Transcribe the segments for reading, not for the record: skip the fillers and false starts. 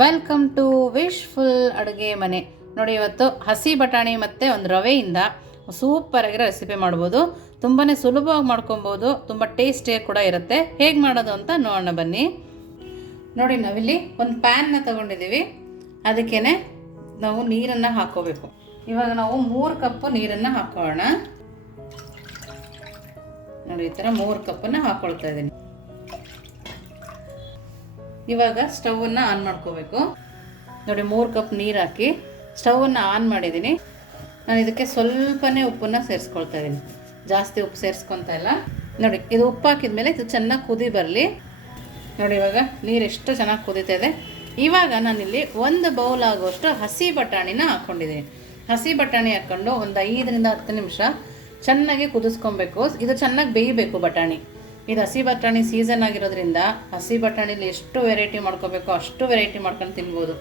Welcome to wishful ಅಡುಗೆ ಮನೆ. ನೋಡಿ, ಇವತ್ತು ಹಸಿ ಬಟಾಣಿ ಮತ್ತು ಒಂದು ರವೆಯಿಂದ ಸೂಪರಾಗಿರೋ ರೆಸಿಪಿ ಮಾಡ್ಬೋದು. ತುಂಬಾ ಸುಲಭವಾಗಿ ಮಾಡ್ಕೊಬೋದು, ತುಂಬ ಟೇಸ್ಟಿಯಾಗಿ ಕೂಡ ಇರುತ್ತೆ. ಹೇಗೆ ಮಾಡೋದು ಅಂತ ನೋಡೋಣ ಬನ್ನಿ. ನೋಡಿ, ನಾವಿಲ್ಲಿ ಒಂದು ಪ್ಯಾನ್ನ ತೊಗೊಂಡಿದ್ದೀವಿ. ಅದಕ್ಕೇ ನಾವು ನೀರನ್ನು ಹಾಕ್ಕೋಬೇಕು. ಇವಾಗ ನಾವು 3 ಕಪ್ಪು ನೀರನ್ನು ಹಾಕೋಣ. ನೋಡಿ, ಈ ಥರ 3 ಕಪ್ಪನ್ನು ಹಾಕ್ಕೊಳ್ತಾ ಇದ್ದೀನಿ. ಇವಾಗ ಸ್ಟವನ್ನು ಆನ್ ಮಾಡ್ಕೋಬೇಕು. ನೋಡಿ, 3 ಕಪ್ ನೀರು ಹಾಕಿ ಸ್ಟವನ್ನು ಆನ್ ಮಾಡಿದ್ದೀನಿ. ನಾನು ಇದಕ್ಕೆ ಸ್ವಲ್ಪನೇ ಉಪ್ಪನ್ನು ಸೇರಿಸ್ಕೊಳ್ತಾ ಇದ್ದೀನಿ, ಜಾಸ್ತಿ ಉಪ್ಪು ಸೇರಿಸ್ಕೊತಾ ಇಲ್ಲ. ನೋಡಿ, ಇದು ಉಪ್ಪು ಹಾಕಿದ್ಮೇಲೆ ಇದು ಚೆನ್ನಾಗಿ ಕುದಿ ಬರಲಿ. ನೋಡಿ, ಇವಾಗ ನೀರು ಎಷ್ಟು ಚೆನ್ನಾಗಿ ಕುದೀತಾ ಇದೆ. ಇವಾಗ ನಾನಿಲ್ಲಿ 1 ಬೌಲ್ ಆಗುವಷ್ಟು ಹಸಿ ಬಟಾಣಿನ ಹಾಕ್ಕೊಂಡಿದ್ದೀನಿ. ಹಸಿ ಬಟಾಣಿ ಹಾಕ್ಕೊಂಡು ಒಂದು 5ರಿಂದ 10 ನಿಮಿಷ ಚೆನ್ನಾಗಿ ಕುದಿಸ್ಕೊಬೇಕು. ಇದು ಚೆನ್ನಾಗಿ ಬೇಯಬೇಕು ಬಟಾಣಿ. ಇದು ಹಸಿ ಬಟಾಣಿ ಸೀಸನ್ ಆಗಿರೋದ್ರಿಂದ ಹಸಿ ಬಟಾಣಿಲಿ ಎಷ್ಟು ವೆರೈಟಿ ಮಾಡ್ಕೋಬೇಕು ಅಷ್ಟು ವೆರೈಟಿ ಮಾಡ್ಕೊಂಡು ತಿನ್ಬೋದು,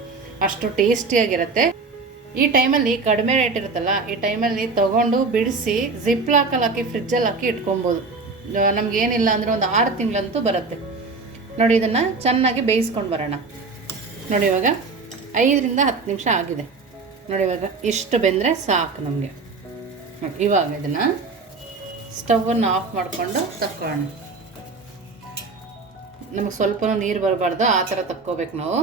ಅಷ್ಟು ಟೇಸ್ಟಿಯಾಗಿರುತ್ತೆ. ಈ ಟೈಮಲ್ಲಿ ಕಡಿಮೆ ರೇಟ್ ಇರುತ್ತಲ್ಲ, ಈ ಟೈಮಲ್ಲಿ ತೊಗೊಂಡು ಬಿಡಿಸಿ ಜಿಪ್ಲಾಕಲ್ಲಿ ಹಾಕಿ ಫ್ರಿಜ್ಜಲ್ಲಿ ಹಾಕಿ ಇಟ್ಕೊಬೋದು. ನಮಗೇನಿಲ್ಲ ಅಂದರೆ ಒಂದು 6 ತಿಂಗಳಂತೂ ಬರುತ್ತೆ. ನೋಡಿ, ಇದನ್ನು ಚೆನ್ನಾಗಿ ಬೇಯಿಸ್ಕೊಂಡು ಬರೋಣ. ನೋಡಿ, ಇವಾಗ 5ರಿಂದ 10 ನಿಮಿಷ ಆಗಿದೆ. ನೋಡಿ, ಇವಾಗ ಇಷ್ಟು ಬೆಂದರೆ ಸಾಕು ನಮಗೆ. ಇವಾಗ ಇದನ್ನು ಸ್ಟವನ್ನು ಆಫ್ ಮಾಡಿಕೊಂಡು ತಕ್ಕೊಳ್ಳೋಣ. ನಮಗೆ ಸ್ವಲ್ಪ ನೀರು ಬರಬಾರ್ದು, ಆ ಥರ ತಕ್ಕೋಬೇಕು ನಾವು.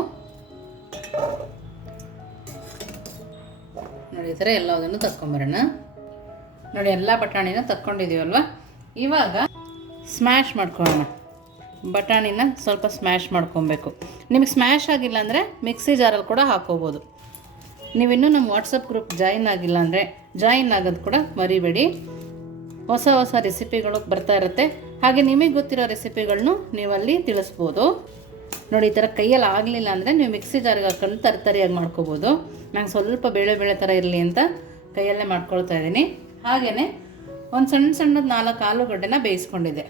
ನೋಡಿ, ಈ ಥರ ಎಲ್ಲದನ್ನು ತಕ್ಕೊಂಬರೋಣ. ನೋಡಿ, ಎಲ್ಲ ಬಟಾಣಿನ ತಕ್ಕೊಂಡಿದ್ದೀವಲ್ವ. ಇವಾಗ ಸ್ಮ್ಯಾಶ್ ಮಾಡ್ಕೊಳ್ಳೋಣ. ಬಟಾಣಿನ ಸ್ವಲ್ಪ ಸ್ಮ್ಯಾಶ್ ಮಾಡ್ಕೊಬೇಕು. ನಿಮಗೆ ಸ್ಮ್ಯಾಶ್ ಆಗಿಲ್ಲ ಅಂದರೆ ಮಿಕ್ಸಿ ಜಾರಲ್ಲಿ ಕೂಡ ಹಾಕೋಬೋದು. ನೀವಿನ್ನೂ ನಮ್ಮ ವಾಟ್ಸಪ್ ಗ್ರೂಪ್ ಜಾಯಿನ್ ಆಗಿಲ್ಲ ಅಂದರೆ ಜಾಯಿನ್ ಆಗೋದು ಕೂಡ ಮರಿಬೇಡಿ. ಹೊಸ ಹೊಸ ರೆಸಿಪಿಗಳು ಬರ್ತಾ ಇರುತ್ತೆ. ಹಾಗೆ ನಿಮಗೆ ಗೊತ್ತಿರೋ ರೆಸಿಪಿಗಳನ್ನು ನೀವಲ್ಲಿ ತಿಳಿಸ್ಬೋದು. ನೋಡಿ, ಈ ಥರ ಕೈಯಲ್ಲಿ ಆಗಲಿಲ್ಲ ಅಂದರೆ ನೀವು ಮಿಕ್ಸಿ ಜಾರಿಗೆ ಹಾಕೊಂಡು ತರತರಿಯಾಗಿ ಮಾಡ್ಕೋಬೋದು. ನಂಗೆ ಸ್ವಲ್ಪ ಬೇಳೆ ಬೇಳೆ ಥರ ಇರಲಿ ಅಂತ ಕೈಯಲ್ಲೇ ಮಾಡ್ಕೊಳ್ತಾ ಇದ್ದೀನಿ. ಹಾಗೆಯೇ ಒಂದು ಸಣ್ಣದು 4 ಆಲೂಗಡ್ಡೆನ ಬೇಯಿಸ್ಕೊಂಡಿದ್ದೆ,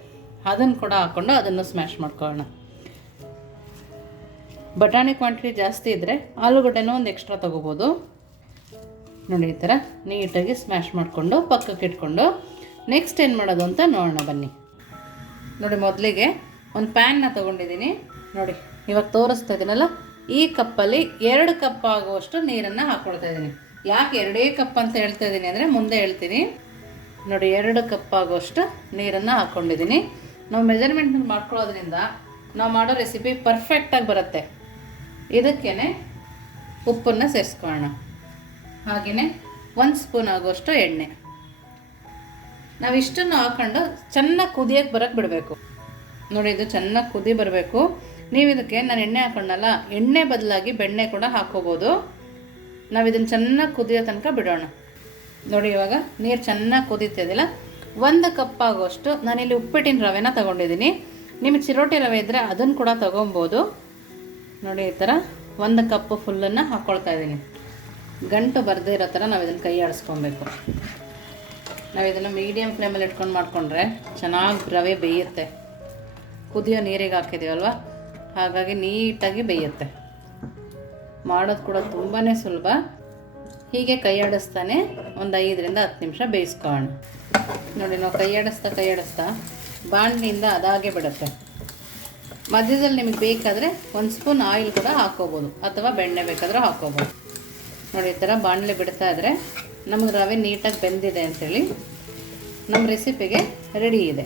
ಅದನ್ನು ಕೂಡ ಹಾಕ್ಕೊಂಡು ಅದನ್ನು ಸ್ಮ್ಯಾಶ್ ಮಾಡ್ಕೊಳ್ಳೋಣ. ಬಟಾಣಿ ಕ್ವಾಂಟಿಟಿ ಜಾಸ್ತಿ ಇದ್ದರೆ ಆಲೂಗಡ್ಡೆನೂ ಒಂದು ಎಕ್ಸ್ಟ್ರಾ ತೊಗೋಬೋದು. ನೋಡಿ, ಈ ಥರ ನೀಟಾಗಿ ಸ್ಮ್ಯಾಶ್ ಮಾಡಿಕೊಂಡು ಪಕ್ಕಕ್ಕೆ ಇಟ್ಕೊಂಡು ನೆಕ್ಸ್ಟ್ ಏನು ಮಾಡೋದು ಅಂತ ನೋಡೋಣ ಬನ್ನಿ. ನೋಡಿ, ಮೊದಲಿಗೆ ಒಂದು ಪ್ಯಾನ್ನ ತೊಗೊಂಡಿದ್ದೀನಿ. ನೋಡಿ, ಇವಾಗ ತೋರಿಸ್ತಾ ಇದ್ದೀನಲ್ಲ, ಈ ಕಪ್ಪಲ್ಲಿ 2 ಕಪ್ ಆಗುವಷ್ಟು ನೀರನ್ನು ಹಾಕ್ಕೊಳ್ತಾ ಇದ್ದೀನಿ. ಯಾಕೆ 2 ಕಪ್ ಅಂತ ಹೇಳ್ತಾ ಇದ್ದೀನಿ ಅಂದರೆ ಮುಂದೆ ಹೇಳ್ತೀನಿ. ನೋಡಿ, 2 ಕಪ್ ಆಗುವಷ್ಟು ನೀರನ್ನು ಹಾಕ್ಕೊಂಡಿದ್ದೀನಿ. ನಾವು ಮೆಜರ್ಮೆಂಟ್ ಮಾಡ್ಕೊಳ್ಳೋದ್ರಿಂದ ನಾವು ಮಾಡೋ ರೆಸಿಪಿ ಪರ್ಫೆಕ್ಟಾಗಿ ಬರುತ್ತೆ. ಇದಕ್ಕೇ ಉಪ್ಪನ್ನು ಸೇರಿಸ್ಕೊಳ್ಳೋಣ. ಹಾಗೆಯೇ 1 ಸ್ಪೂನ್ ಆಗುವಷ್ಟು ಎಣ್ಣೆ. ನಾವಿಷ್ಟನ್ನು ಹಾಕ್ಕೊಂಡು ಚೆನ್ನಾಗಿ ಕುದಿಯೋಕ್ಕೆ ಬರೋಕ್ಕೆ ಬಿಡಬೇಕು. ನೋಡಿ, ಇದು ಚೆನ್ನಾಗಿ ಕುದಿ ಬರಬೇಕು. ನೀವು ಇದಕ್ಕೆ ನಾನು ಎಣ್ಣೆ ಹಾಕೊಂಡಲ್ಲ, ಎಣ್ಣೆ ಬದಲಾಗಿ ಬೆಣ್ಣೆ ಕೂಡ ಹಾಕ್ಕೋಬೋದು. ನಾವು ಇದನ್ನು ಚೆನ್ನಾಗಿ ಕುದಿಯೋ ತನಕ ಬಿಡೋಣ. ನೋಡಿ, ಇವಾಗ ನೀರು ಚೆನ್ನಾಗಿ ಕುದೀತಿದಿಲ್ಲ. 1 ಕಪ್ ಆಗುವಷ್ಟು ನಾನಿಲ್ಲಿ ಉಪ್ಪಿಟ್ಟಿನ ರವೆನ ತೊಗೊಂಡಿದ್ದೀನಿ. ನಿಮಗೆ ಚಿರೋಟಿ ರವೆ ಇದ್ದರೆ ಅದನ್ನು ಕೂಡ ತೊಗೊಬೋದು. ನೋಡಿ, ಈ ಥರ 1 ಕಪ್ಪು ಫುಲ್ಲನ್ನು ಹಾಕ್ಕೊಳ್ತಾ ಇದ್ದೀನಿ. ಗಂಟು ಬರದೇ ಇರೋ ಥರ ನಾವು ಇದನ್ನು ಕೈ ಆಡಿಸ್ಕೊಬೇಕು. ನಾವು ಇದನ್ನು ಮೀಡಿಯಮ್ ಫ್ಲೇಮಲ್ಲಿ ಇಟ್ಕೊಂಡು ಮಾಡಿಕೊಂಡ್ರೆ ಚೆನ್ನಾಗಿ ರವೆ ಬೇಯುತ್ತೆ. ಕುದಿಯೋ ನೀರಿಗೆ ಹಾಕಿದ್ದೀವಲ್ವ, ಹಾಗಾಗಿ ನೀಟಾಗಿ ಬೇಯುತ್ತೆ. ಮಾಡೋದು ಕೂಡ ತುಂಬಾ ಸುಲಭ. ಹೀಗೆ ಕೈ ಆಡಿಸ್ತಾನೆ ಒಂದು 5ರಿಂದ 10 ನಿಮಿಷ ಬೇಯಿಸ್ಕೊಳ್ಳೋಣ. ನೋಡಿ, ನಾವು ಕೈ ಆಡಿಸ್ತಾ ಬಾಣಲಿಯಿಂದ ಅದಾಗೆ ಬಿಡುತ್ತೆ. ಮಧ್ಯದಲ್ಲಿ ನಿಮಗೆ ಬೇಕಾದರೆ 1 ಸ್ಪೂನ್ ಆಯಿಲ್ ಕೂಡ ಹಾಕ್ಕೋಬೋದು, ಅಥವಾ ಬೆಣ್ಣೆ ಬೇಕಾದರೂ ಹಾಕ್ಕೋಬೋದು. ನೋಡಿ, ಈ ಥರ ಬಾಣಲೆ ಬಿಡ್ತಾ ಇದ್ದರೆ ನಮಗೆ ರವೆ ನೀಟಾಗಿ ಬೆಂದಿದೆ ಅಂಥೇಳಿ ನಮ್ಮ ರೆಸಿಪಿಗೆ ರೆಡಿ ಇದೆ.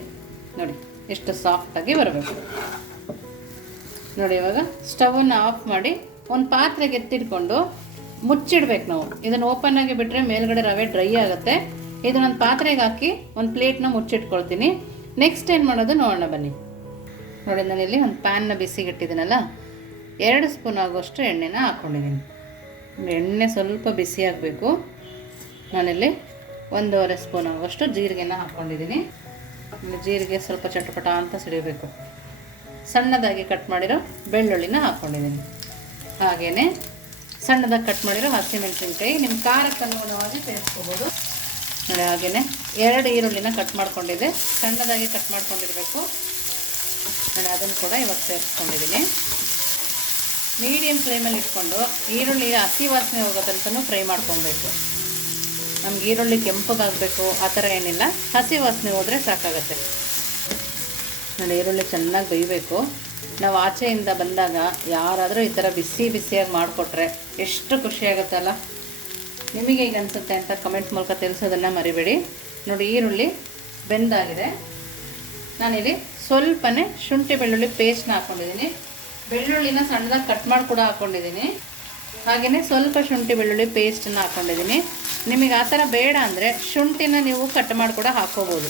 ನೋಡಿ, ಎಷ್ಟು ಸಾಫ್ಟಾಗಿ ಬರಬೇಕು. ನೋಡಿ, ಇವಾಗ ಸ್ಟವನ್ನು ಆಫ್ ಮಾಡಿ ಒಂದು ಪಾತ್ರೆಗೆ ಎತ್ತಿಟ್ಕೊಂಡು ಮುಚ್ಚಿಡ್ಬೇಕು. ನಾವು ಇದನ್ನು ಓಪನ್ ಆಗಿ ಬಿಟ್ಟರೆ ಮೇಲ್ಗಡೆ ರವೆ ಡ್ರೈ ಆಗುತ್ತೆ. ಇದನ್ನೊಂದು ಪಾತ್ರೆಗೆ ಹಾಕಿ ಒಂದು ಪ್ಲೇಟ್ನ ಮುಚ್ಚಿಟ್ಕೊಳ್ತೀನಿ. ನೆಕ್ಸ್ಟ್ ಏನು ಮಾಡೋದು ನೋಡೋಣ ಬನ್ನಿ. ನೋಡಿ, ನಾನಿಲ್ಲಿ ಒಂದು ಪ್ಯಾನ್ನ ಬಿಸಿಗಿಟ್ಟಿದ್ದೀನಲ್ಲ, 2 ಸ್ಪೂನ್ ಆಗುವಷ್ಟು ಎಣ್ಣೆನ ಹಾಕ್ಕೊಂಡಿದ್ದೀನಿ. ಎಣ್ಣೆ ಸ್ವಲ್ಪ ಬಿಸಿ ಆಗಬೇಕು. ನಾನಿಲ್ಲಿ 1.5 ಸ್ಪೂನ್ ಆಗುವಷ್ಟು ಜೀರಿಗೆನ ಹಾಕ್ಕೊಂಡಿದ್ದೀನಿ. ಜೀರಿಗೆ ಸ್ವಲ್ಪ ಚಟಪಟ ಅಂತ ಸಿಡಿಬೇಕು. ಸಣ್ಣದಾಗಿ ಕಟ್ ಮಾಡಿರೋ ಬೆಳ್ಳುಳ್ಳಿನ ಹಾಕ್ಕೊಂಡಿದ್ದೀನಿ. ಹಾಗೆಯೇ ಸಣ್ಣದಾಗಿ ಕಟ್ ಮಾಡಿರೋ ಹಸಿಮೆಣಸಿನ್ಕಾಯಿ ನಿಮ್ಮ ಖಾರಕ್ಕೆ ಅನುಗುಣವಾಗಿ ಸೇರಿಸ್ಕೋಬೋದು. ನೋಡಿ, ಹಾಗೆಯೇ 2 ಈರುಳ್ಳಿನ ಕಟ್ ಮಾಡ್ಕೊಂಡಿದ್ದೆ, ಸಣ್ಣದಾಗಿ ಕಟ್ ಮಾಡ್ಕೊಂಡಿರಬೇಕು. ನೋಡಿ, ಅದನ್ನು ಕೂಡ ಇವಾಗ ಸೇರಿಸ್ಕೊಂಡಿದ್ದೀನಿ. ಮೀಡಿಯಮ್ ಫ್ಲೇಮಲ್ಲಿ ಇಟ್ಕೊಂಡು ಈರುಳ್ಳಿ ಹಸಿ ವಾಸನೆ ಹೋಗೋ ತನಕ ಫ್ರೈ ಮಾಡ್ಕೊಬೇಕು. ನಮ್ಗೆ ಈರುಳ್ಳಿ ಕೆಂಪಗಾಗಬೇಕು ಆ ಥರ ಏನಿಲ್ಲ, ಹಸಿ ವಾಸನೆ ಹೋದರೆ ಸಾಕಾಗುತ್ತೆ. ನೋಡಿ, ಈರುಳ್ಳಿ ಚೆನ್ನಾಗಿ ಬೇಯಬೇಕು. ನಾವು ಆಚೆಯಿಂದ ಬಂದಾಗ ಯಾರಾದರೂ ಈ ಥರ ಬಿಸಿಯಾಗಿ ಮಾಡಿಕೊಟ್ರೆ ಎಷ್ಟು ಖುಷಿಯಾಗುತ್ತಲ್ಲ. ನಿಮಗೆ ಈಗ ಅನಿಸುತ್ತೆ ಅಂತ ಕಮೆಂಟ್ ಮೂಲಕ ತಿಳಿಸೋದನ್ನು ಮರಿಬೇಡಿ. ನೋಡಿ, ಈರುಳ್ಳಿ ಬೆಂದಾಗಿದೆ. ನಾನಿಲ್ಲಿ ಸ್ವಲ್ಪನೇ ಶುಂಠಿ ಬೆಳ್ಳುಳ್ಳಿ ಪೇಸ್ಟ್ನ ಹಾಕ್ಕೊಂಡಿದ್ದೀನಿ. ಬೆಳ್ಳುಳ್ಳಿನ ಸಣ್ಣದಾಗಿ ಕಟ್ ಮಾಡಿ ಕೂಡ ಹಾಕ್ಕೊಂಡಿದ್ದೀನಿ. ಹಾಗೆಯೇ ಸ್ವಲ್ಪ ಶುಂಠಿ ಬೆಳ್ಳುಳ್ಳಿ ಪೇಸ್ಟನ್ನು ಹಾಕ್ಕೊಂಡಿದ್ದೀನಿ. ನಿಮಗೆ ಆ ಥರ ಬೇಡ ಅಂದರೆ ಶುಂಠಿನ ನೀವು ಕಟ್ ಮಾಡಿ ಕೂಡ ಹಾಕ್ಕೋಬೋದು.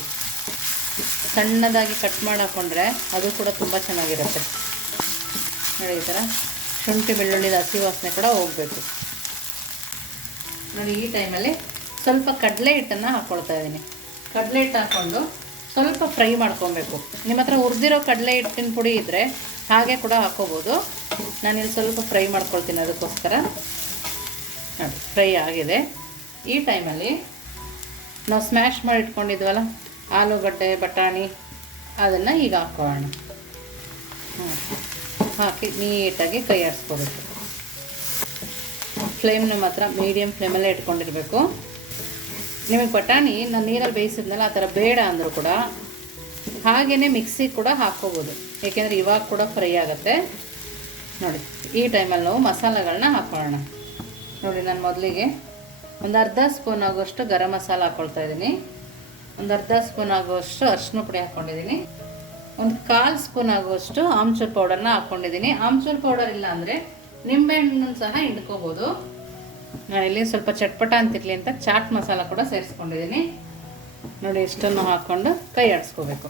ಸಣ್ಣದಾಗಿ ಕಟ್ ಮಾಡಿ ಹಾಕ್ಕೊಂಡ್ರೆ ಅದು ಕೂಡ ತುಂಬ ಚೆನ್ನಾಗಿರುತ್ತೆ. ನೋಡಿ, ಈ ಥರ ಶುಂಠಿ ಬೆಳ್ಳುಳ್ಳಿದ ಹಸಿ ವಾಸನೆ ಕೂಡ ಹೋಗಬೇಕು. ನೋಡಿ, ಈ ಟೈಮಲ್ಲಿ ಸ್ವಲ್ಪ ಕಡಲೆ ಹಿಟ್ಟನ್ನು ಹಾಕ್ಕೊಳ್ತಾ ಇದ್ದೀನಿ. ಕಡಲೆ ಹಿಟ್ಟು ಹಾಕ್ಕೊಂಡು ಸ್ವಲ್ಪ ಫ್ರೈ ಮಾಡ್ಕೊಬೇಕು. ನಿಮ್ಮ ಹತ್ರ ಹುರಿದಿರೋ ಕಡಲೆ ಹಿಟ್ಟಿನ ಪುಡಿ ಇದ್ದರೆ ಹಾಗೆ ಕೂಡ ಹಾಕ್ಕೋಬೋದು. ನಾನಿಲ್ಲಿ ಸ್ವಲ್ಪ ಫ್ರೈ ಮಾಡ್ಕೊಳ್ತೀನಿ, ಅದಕ್ಕೋಸ್ಕರ. ನೋಡಿ, ಫ್ರೈ ಆಗಿದೆ. ಈ ಟೈಮಲ್ಲಿ ನಾವು ಸ್ಮ್ಯಾಶ್ ಮಾಡಿ ಇಟ್ಕೊಂಡಿದ್ವಲ್ಲ ಆಲೂಗಡ್ಡೆ, ಬಟಾಣಿ, ಅದನ್ನು ಈಗ ಹಾಕ್ಕೊಳ್ಳೋಣ. ಹಾಕಿ ನೀಟಾಗಿ ಕೈ ಆಡಿಸ್ಕೋಬೇಕು. ಫ್ಲೇಮ್ನ ಮಾತ್ರ ಮೀಡಿಯಮ್ ಫ್ಲೇಮಲ್ಲೇ ಇಟ್ಕೊಂಡಿರಬೇಕು. ನಿಮಗೆ ಬಟಾಣಿ ನಾನು ನೀರಲ್ಲಿ ಬೇಯಿಸಿದ್ನಲ್ಲ ಆ ಥರ ಬೇಡ ಅಂದರೂ ಕೂಡ ಹಾಗೆಯೇ ಮಿಕ್ಸಿಗೆ ಕೂಡ ಹಾಕ್ಕೋಬೋದು, ಏಕೆಂದರೆ ಇವಾಗ ಕೂಡ ಫ್ರೈ ಆಗುತ್ತೆ. ನೋಡಿ, ಈ ಟೈಮಲ್ಲಿ ನಾವು ಮಸಾಲೆಗಳನ್ನ ಹಾಕ್ಕೊಳ್ಳೋಣ. ನೋಡಿ, ನಾನು ಮೊದಲಿಗೆ ಒಂದು ಅರ್ಧ ಸ್ಪೂನ್ ಆಗುವಷ್ಟು ಗರಂ ಮಸಾಲ ಹಾಕ್ಕೊಳ್ತಾ ಇದ್ದೀನಿ. ಒಂದು ಅರ್ಧ ಸ್ಪೂನ್ ಆಗುವಷ್ಟು ಅರಿಶಿನ ಪುಡಿ ಹಾಕ್ಕೊಂಡಿದ್ದೀನಿ. ಒಂದು 1/4 ಸ್ಪೂನ್ ಆಗುವಷ್ಟು ಆಮ್ಚೂರ್ ಪೌಡರ್ನ ಹಾಕ್ಕೊಂಡಿದ್ದೀನಿ. ಆಮ್ಚೂರ್ ಪೌಡರ್ ಇಲ್ಲ ಅಂದರೆ ನಿಂಬೆಹಣ್ಣನ್ನು ಸಹ ಹಿಂಡ್ಕೋಬೋದು. ನಾನಿಲ್ಲಿ ಸ್ವಲ್ಪ ಚಟ್ಪಟ ಅಂತಿರಲಿ ಅಂತ ಚಾಟ್ ಮಸಾಲ ಕೂಡ ಸೇರಿಸ್ಕೊಂಡಿದ್ದೀನಿ. ನೋಡಿ, ಇಷ್ಟನ್ನು ಹಾಕ್ಕೊಂಡು ಕೈ ಆಡಿಸ್ಕೋಬೇಕು.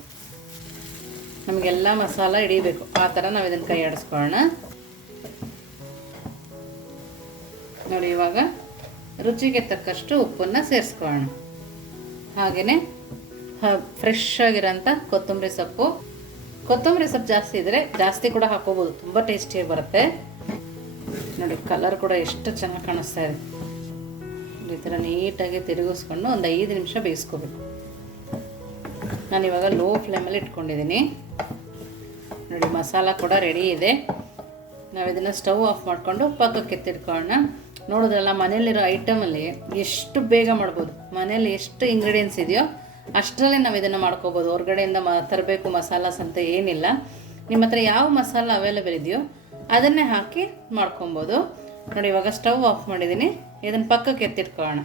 ನಮಗೆಲ್ಲ ಮಸಾಲ ಹಿಡಿಬೇಕು, ಆ ಥರ ನಾವು ಇದನ್ನು ಕೈ ಆಡಿಸ್ಕೊಳ್ಳೋಣ. ನೋಡಿ, ಇವಾಗ ರುಚಿಗೆ ತಕ್ಕಷ್ಟು ಉಪ್ಪನ್ನು ಸೇರಿಸ್ಕೊಳ್ಳೋಣ. ಹಾಗೆಯೇ ಫ್ರೆಶ್ ಆಗಿರೋಂಥ ಕೊತ್ತಂಬರಿ ಸೊಪ್ಪು ಜಾಸ್ತಿ ಇದ್ದರೆ ಜಾಸ್ತಿ ಕೂಡ ಹಾಕೋಬೋದು, ತುಂಬ ಟೇಸ್ಟಿಯಾಗಿ ಬರುತ್ತೆ. ನೋಡಿ, ಕಲರ್ ಕೂಡ ಎಷ್ಟು ಚೆನ್ನಾಗಿ ಕಾಣಿಸ್ತಾ ಇದೆ. ಈ ಥರ ನೀಟಾಗಿ ತಿರುಗಿಸ್ಕೊಂಡು ಒಂದು 5 ನಿಮಿಷ ಬೇಯಿಸ್ಕೋಬೇಕು. ನಾನಿವಾಗ ಲೋ ಫ್ಲೇಮಲ್ಲಿ ಇಟ್ಕೊಂಡಿದ್ದೀನಿ. ನೋಡಿ, ಮಸಾಲ ಕೂಡ ರೆಡಿ ಇದೆ. ನಾವು ಇದನ್ನು ಸ್ಟವ್ ಆಫ್ ಮಾಡಿಕೊಂಡು ಪಕ್ಕಕ್ಕೆ ಎತ್ತಿಟ್ಕೊಳ್ಳೋಣ. ನೋಡೋದ್ರಲ್ಲ, ಮನೇಲಿರೋ ಐಟಮಲ್ಲಿ ಎಷ್ಟು ಬೇಗ ಮಾಡ್ಬೋದು. ಮನೇಲಿ ಎಷ್ಟು ಇಂಗ್ರೀಡಿಯೆಂಟ್ಸ್ ಇದೆಯೋ ಅಷ್ಟರಲ್ಲೇ ನಾವು ಇದನ್ನು ಮಾಡ್ಕೋಬೋದು. ಹೊರಗಡೆಯಿಂದ ತರಬೇಕು ಮಸಾಲಾಸ್ ಅಂತ ಏನಿಲ್ಲ. ನಿಮ್ಮ ಹತ್ರ ಯಾವ ಮಸಾಲ ಅವೈಲೇಬಲ್ ಇದೆಯೋ ಅದನ್ನೇ ಹಾಕಿ ಮಾಡ್ಕೊಬೋದು. ನೋಡಿ, ಇವಾಗ ಸ್ಟವ್ ಆಫ್ ಮಾಡಿದ್ದೀನಿ. ಇದನ್ನು ಪಕ್ಕಕ್ಕೆ ಎತ್ತಿಟ್ಕೊಳ್ಳೋಣ.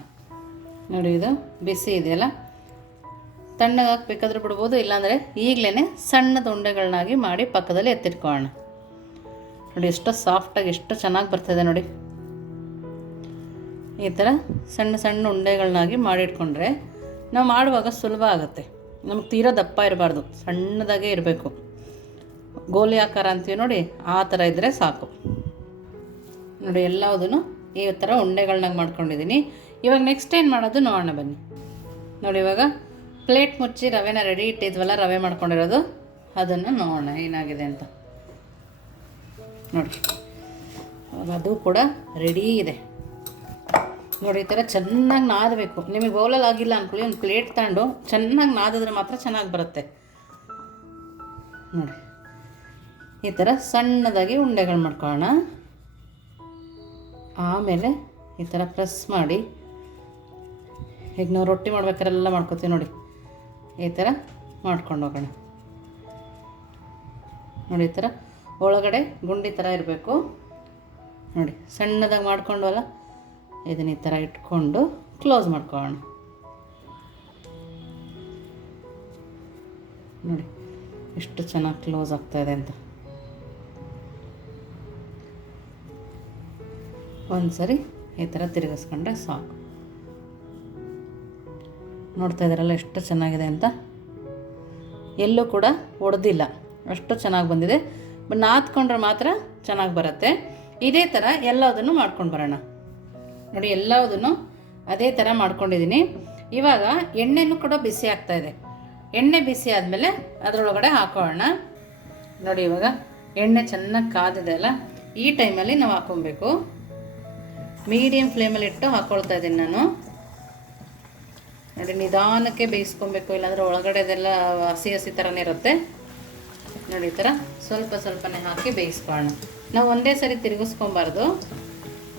ನೋಡಿ, ಇದು ಬಿಸಿ ಇದೆಯಲ್ಲ, ತಣ್ಣಗೆ ಹಾಕಬೇಕಾದ್ರೂ ಬಿಡ್ಬೋದು, ಇಲ್ಲಾಂದರೆ ಈಗಲೇ ಸಣ್ಣದ ಉಂಡೆಗಳನ್ನಾಗಿ ಮಾಡಿ ಪಕ್ಕದಲ್ಲಿ ಎತ್ತಿಟ್ಕೊಳ್ಳೋಣ. ನೋಡಿ, ಎಷ್ಟು ಸಾಫ್ಟಾಗಿ ಎಷ್ಟು ಚೆನ್ನಾಗಿ ಬರ್ತಿದೆ. ನೋಡಿ, ಈ ಥರ ಸಣ್ಣ ಸಣ್ಣ ಉಂಡೆಗಳನ್ನಾಗಿ ಮಾಡಿಟ್ಕೊಂಡ್ರೆ ನಾವು ಮಾಡುವಾಗ ಸುಲಭ ಆಗುತ್ತೆ. ನಮಗೆ ತೀರಾ ದಪ್ಪ ಇರಬಾರ್ದು, ಸಣ್ಣದಾಗೇ ಇರಬೇಕು. ಗೋಲಿ ಆಕಾರ ಅಂತೀವಿ ನೋಡಿ, ಆ ಥರ ಇದ್ದರೆ ಸಾಕು. ನೋಡಿ, ಎಲ್ಲದೂ ಈ ಥರ ಉಂಡೆಗಳನ್ನಾಗಿ ಮಾಡ್ಕೊಂಡಿದ್ದೀನಿ. ಇವಾಗ ನೆಕ್ಸ್ಟ್ ಏನು ಮಾಡೋದು ನೋಡೋಣ ಬನ್ನಿ. ನೋಡಿ, ಇವಾಗ ಪ್ಲೇಟ್ ಮುಚ್ಚಿ ರವೆನ ರೆಡಿ ಇಟ್ಟಿದ್ವಲ್ಲ, ರವೆ ಮಾಡ್ಕೊಂಡಿರೋದು, ಅದನ್ನು ನೋಡೋಣ ಏನಾಗಿದೆ ಅಂತ. ನೋಡಿ, ಅದು ಕೂಡ ರೆಡಿ ಇದೆ. ನೋಡಿ, ಈ ಥರ ಚೆನ್ನಾಗಿ ನಾದಬೇಕು. ನಿಮಗೆ ಬೌಲಲ್ಲಿ ಆಗಿಲ್ಲ ಅಂದ್ಕೊಳ್ಳಿ, ಒಂದು ಪ್ಲೇಟ್ ತಗೊಂಡು ಚೆನ್ನಾಗಿ ನಾದಿದ್ರೆ ಮಾತ್ರ ಚೆನ್ನಾಗಿ ಬರುತ್ತೆ. ನೋಡಿ, ಈ ಥರ ಸಣ್ಣದಾಗಿ ಉಂಡೆಗಳು ಮಾಡ್ಕೊಳ್ಳೋಣ. ಆಮೇಲೆ ಈ ಥರ ಪ್ರೆಸ್ ಮಾಡಿ, ಈಗ ನಾವು ರೊಟ್ಟಿ ಮಾಡ್ಬೇಕಾರೆಲ್ಲ ಮಾಡ್ಕೊತೀವಿ ನೋಡಿ, ಈ ಥರ ಮಾಡ್ಕೊಂಡು ಹೋಗೋಣ. ನೋಡಿ, ಈ ಥರ ಒಳಗಡೆ ಗುಂಡಿ ಥರ ಇರಬೇಕು. ನೋಡಿ, ಸಣ್ಣದಾಗಿ ಮಾಡ್ಕೊಂಡವಲ್ಲ, ಇದನ್ನ ಈ ಥರ ಇಟ್ಕೊಂಡು ಕ್ಲೋಸ್ ಮಾಡ್ಕೊಳ್ಳೋಣ. ನೋಡಿ, ಎಷ್ಟು ಚೆನ್ನಾಗಿ ಕ್ಲೋಸ್ ಆಗ್ತಾಯಿದೆ ಅಂತ. ಒಂದು ಸರಿ ಈ ಥರ ತಿರುಗಿಸ್ಕೊಂಡ್ರೆ ಸಾಕು. ನೋಡ್ತಾ ಇದ್ದಾರಲ್ಲ ಎಷ್ಟು ಚೆನ್ನಾಗಿದೆ ಅಂತ. ಎಲ್ಲೂ ಕೂಡ ಒಡೆದಿಲ್ಲ, ಅಷ್ಟು ಚೆನ್ನಾಗಿ ಬಂದಿದೆ. ನಾದ್ಕೊಂಡ್ರೆ ಮಾತ್ರ ಚೆನ್ನಾಗಿ ಬರುತ್ತೆ. ಇದೇ ಥರ ಎಲ್ಲದನ್ನು ಮಾಡ್ಕೊಂಡು ಬರೋಣ. ನೋಡಿ, ಎಲ್ಲದನ್ನು ಅದೇ ಥರ ಮಾಡ್ಕೊಂಡಿದ್ದೀನಿ. ಇವಾಗ ಎಣ್ಣೆನೂ ಕೂಡ ಬಿಸಿ ಆಗ್ತಾಯಿದೆ. ಎಣ್ಣೆ ಬಿಸಿ ಆದಮೇಲೆ ಅದರೊಳಗಡೆ ಹಾಕೋಣ. ನೋಡಿ, ಇವಾಗ ಎಣ್ಣೆ ಚೆನ್ನಾಗಿ ಕಾದಿದೆ ಅಲ್ಲ, ಈ ಟೈಮಲ್ಲಿ ನಾವು ಹಾಕ್ಕೊಬೇಕು. ಮೀಡಿಯಮ್ ಫ್ಲೇಮಲ್ಲಿ ಇಟ್ಟು ಹಾಕ್ಕೊಳ್ತಾ ಇದ್ದೀನಿ ನಾನು. ನೋಡಿ, ನಿಧಾನಕ್ಕೆ ಬೇಯಿಸ್ಕೊಬೇಕು, ಇಲ್ಲಾಂದರೆ ಒಳಗಡೆದೆಲ್ಲ ಹಸಿ ಹಸಿ ಥರನೇ ಇರುತ್ತೆ. ನೋಡಿ, ಈ ಥರ ಸ್ವಲ್ಪ ಸ್ವಲ್ಪನೇ ಹಾಕಿ ಬೇಯಿಸ್ಕೊಳ್ಳೋಣ. ನಾವು ಒಂದೇ ಸರಿ ತಿರುಗಿಸ್ಕೊಬಾರ್ದು.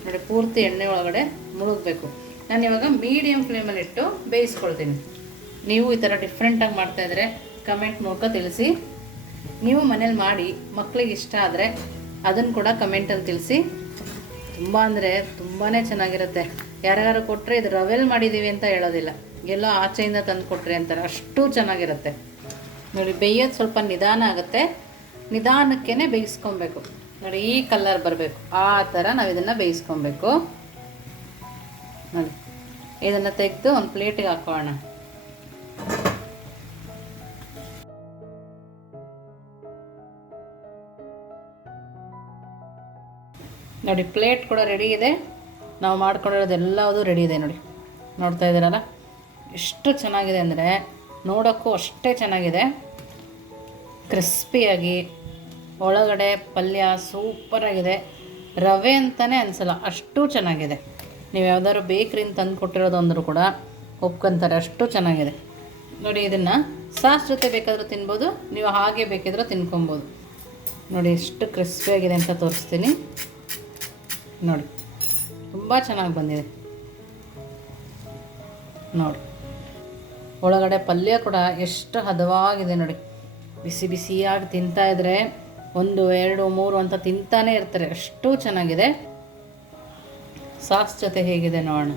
ನೋಡಿ, ಪೂರ್ತಿ ಎಣ್ಣೆ ಒಳಗಡೆ ಮುಳುಗಬೇಕು. ನಾನು ಇವಾಗ ಮೀಡಿಯಮ್ ಫ್ಲೇಮಲ್ಲಿ ಇಟ್ಟು ಬೇಯಿಸ್ಕೊಳ್ತೀನಿ. ನೀವು ಈ ಥರ ಡಿಫ್ರೆಂಟಾಗಿ ಮಾಡ್ತಾಯಿದ್ರೆ ಕಮೆಂಟ್ ಮೂಲಕ ತಿಳಿಸಿ. ನೀವು ಮನೇಲಿ ಮಾಡಿ ಮಕ್ಕಳಿಗೆ ಇಷ್ಟ ಆದರೆ ಅದನ್ನು ಕೂಡ ಕಮೆಂಟಲ್ಲಿ ತಿಳಿಸಿ. ತುಂಬ ಅಂದರೆ ತುಂಬಾ ಚೆನ್ನಾಗಿರುತ್ತೆ. ಯಾರ್ಯಾರು ಕೊಟ್ಟರೆ ಇದು ರವೆಲ್ ಮಾಡಿದ್ದೀವಿ ಅಂತ ಹೇಳೋದಿಲ್ಲ, ಎಲ್ಲೋ ಆಚೆಯಿಂದ ತಂದು ಕೊಟ್ಟರೆ ಅಂತಾರೆ, ಅಷ್ಟು ಚೆನ್ನಾಗಿರುತ್ತೆ. ನೋಡಿ ಬೇಯೋದು ಸ್ವಲ್ಪ ನಿಧಾನ ಆಗುತ್ತೆ, ನಿಧಾನಕ್ಕೇ ಬೇಯಿಸ್ಕೊಬೇಕು. ನೋಡಿ ಈ ಕಲರ್ ಬರಬೇಕು, ಆ ಥರ ನಾವು ಇದನ್ನು ಬೇಯಿಸ್ಕೊಬೇಕು. ನೋಡಿ ಇದನ್ನು ತೆಗೆದು ಒಂದು ಪ್ಲೇಟಿಗೆ ಹಾಕೋಣ. ನೋಡಿ ಪ್ಲೇಟ್ ಕೂಡ ರೆಡಿ ಇದೆ. ನಾವು ಮಾಡ್ಕೊಂಡಿರೋದೆಲ್ಲದು ರೆಡಿ ಇದೆ. ನೋಡಿ ನೋಡ್ತಾ ಇದ್ದೀರಲ್ಲ ಎಷ್ಟು ಚೆನ್ನಾಗಿದೆ ಅಂದರೆ ನೋಡೋಕ್ಕೂ ಅಷ್ಟೇ ಚೆನ್ನಾಗಿದೆ. ಕ್ರಿಸ್ಪಿಯಾಗಿ ಒಳಗಡೆ ಪಲ್ಯ ಸೂಪರಾಗಿದೆ. ರವೆ ಅಂತಲೇ ಅನಿಸಲ್ಲ, ಅಷ್ಟು ಚೆನ್ನಾಗಿದೆ. ನೀವು ಯಾವ್ದಾದ್ರು ಬೇಕ್ರಿಯಿಂದ ತಂದು ಕೊಟ್ಟಿರೋದು ಅಂದರೂ ಕೂಡ ಒಪ್ಕೊಂತಾರೆ, ಅಷ್ಟು ಚೆನ್ನಾಗಿದೆ. ನೋಡಿ ಇದನ್ನು ಸಾಸ್ ಜೊತೆ ಬೇಕಾದರೂ ತಿನ್ಬೋದು, ನೀವು ಹಾಗೆ ಬೇಕಿದ್ರೂ ತಿನ್ಕೊಬೋದು. ನೋಡಿ ಎಷ್ಟು ಕ್ರಿಸ್ಪಿಯಾಗಿದೆ ಅಂತ ತೋರಿಸ್ತೀನಿ. ನೋಡಿ ತುಂಬ ಚೆನ್ನಾಗಿ ಬಂದಿದೆ. ನೋಡಿ ಒಳಗಡೆ ಪಲ್ಯ ಕೂಡ ಎಷ್ಟು ಹದವಾಗಿದೆ. ನೋಡಿ ಬಿಸಿ ಬಿಸಿಯಾಗಿ ತಿಂತಾಯಿದ್ರೆ 1, 2, 3 ಅಂತ ತಿಂತಾನೇ ಇರ್ತಾರೆ, ಅಷ್ಟು ಚೆನ್ನಾಗಿದೆ. ಸಾಸ್ ಜೊತೆ ಹೇಗಿದೆ ನೋಡೋಣ.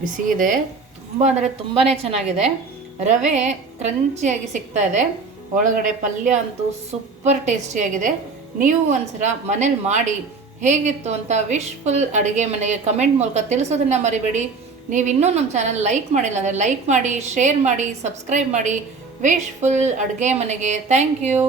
ಬಿಸಿ ಇದೆ, ತುಂಬ ಅಂದರೆ ತುಂಬಾ ಚೆನ್ನಾಗಿದೆ. ರವೆ ಕ್ರಂಚಿಯಾಗಿ ಸಿಗ್ತಾ ಇದೆ, ಒಳಗಡೆ ಪಲ್ಯ ಅಂತೂ ಸೂಪರ್ ಟೇಸ್ಟಿಯಾಗಿದೆ. ನೀವು ಒಂದ್ಸಲ ಮನೇಲಿ ಮಾಡಿ ಹೇಗಿತ್ತು ಅಂತ ವಿಶ್ಫುಲ್ ಅಡುಗೆ ಮನೆಗೆ ಕಮೆಂಟ್ ಮೂಲಕ ತಿಳಿಸೋದನ್ನು ಮರಿಬೇಡಿ. ನೀವು ಇನ್ನೂ ನಮ್ಮ ಚಾನಲ್ ಲೈಕ್ ಮಾಡಿಲ್ಲ ಅಂದರೆ ಲೈಕ್ ಮಾಡಿ, ಶೇರ್ ಮಾಡಿ, ಸಬ್ಸ್ಕ್ರೈಬ್ ಮಾಡಿ. ವಿಶ್ಫುಲ್ ಅಡುಗೆ ಮನೆಗೆ ಥ್ಯಾಂಕ್ ಯು.